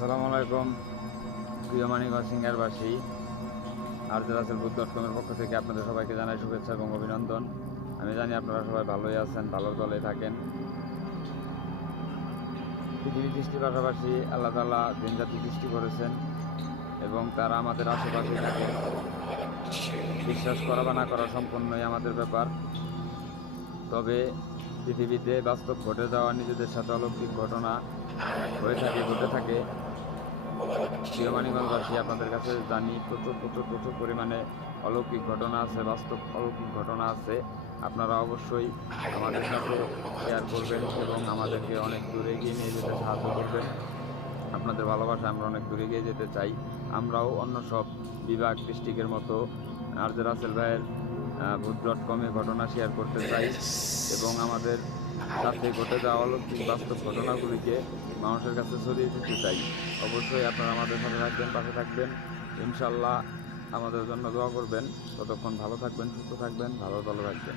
আসসালামু আলাইকুম প্রিয় মানিকগঞ্জ সিঙ্গারবাসী। আরজে রাসেল ফুড.com-এর পক্ষ থেকে আপনাদের সবাইকে জানাই শুভেচ্ছা এবং অভিনন্দন। আমি জানি আপনারা সবাই ভালোই আছেন, ভালোর দলে থাকেন। পৃথিবী সৃষ্টির পাশাপাশি আল্লাহ তাআলা জিনজাতি সৃষ্টি করেছেন এবং তারা আমাদের আশেপাশে থাকে। বিশ্বাস করা বা না করা সম্পূর্ণই আমাদের ব্যাপার। তবে পৃথিবীতে বাস্তব ঘটে যাওয়া নিজেদের সাথে অলৌকিক ঘটনা ঘটে থাকে। প্রিয় মানিকগঞ্জবাসী, আপনাদের কাছে জানি প্রচুর পরিমাণে অলৌকিক ঘটনা আছে, বাস্তব অলৌকিক ঘটনা আছে। আপনারা অবশ্যই আমাদের সাথে শেয়ার করবেন এবং আমাদেরকে অনেক দূরে এগিয়ে নিয়ে যেতে সাহায্য করবেন। আপনাদের ভালোবাসায় আমরা অনেক দূরে এগিয়ে যেতে চাই। আমরাও অন্য সব বিভাগ ডিস্ট্রিক্টের মতো আরজে রাসেল ভাইয়ের ভূত.com-এ ঘটনা শেয়ার করতে চাই এবং আমাদের সাথে ঘটে যাওয়া অলৌকিক বাস্তব ঘটনাগুলিকে মানুষের কাছে ছড়িয়ে দিতে চাই। অবশ্যই আপনারা আমাদের সাথে থাকবেন, পাশে থাকবেন, ইনশাল্লাহ আমাদের জন্য দোয়া করবেন। ততক্ষণ ভালো থাকবেন, সুস্থ থাকবেন, ভালো ভালো থাকবেন।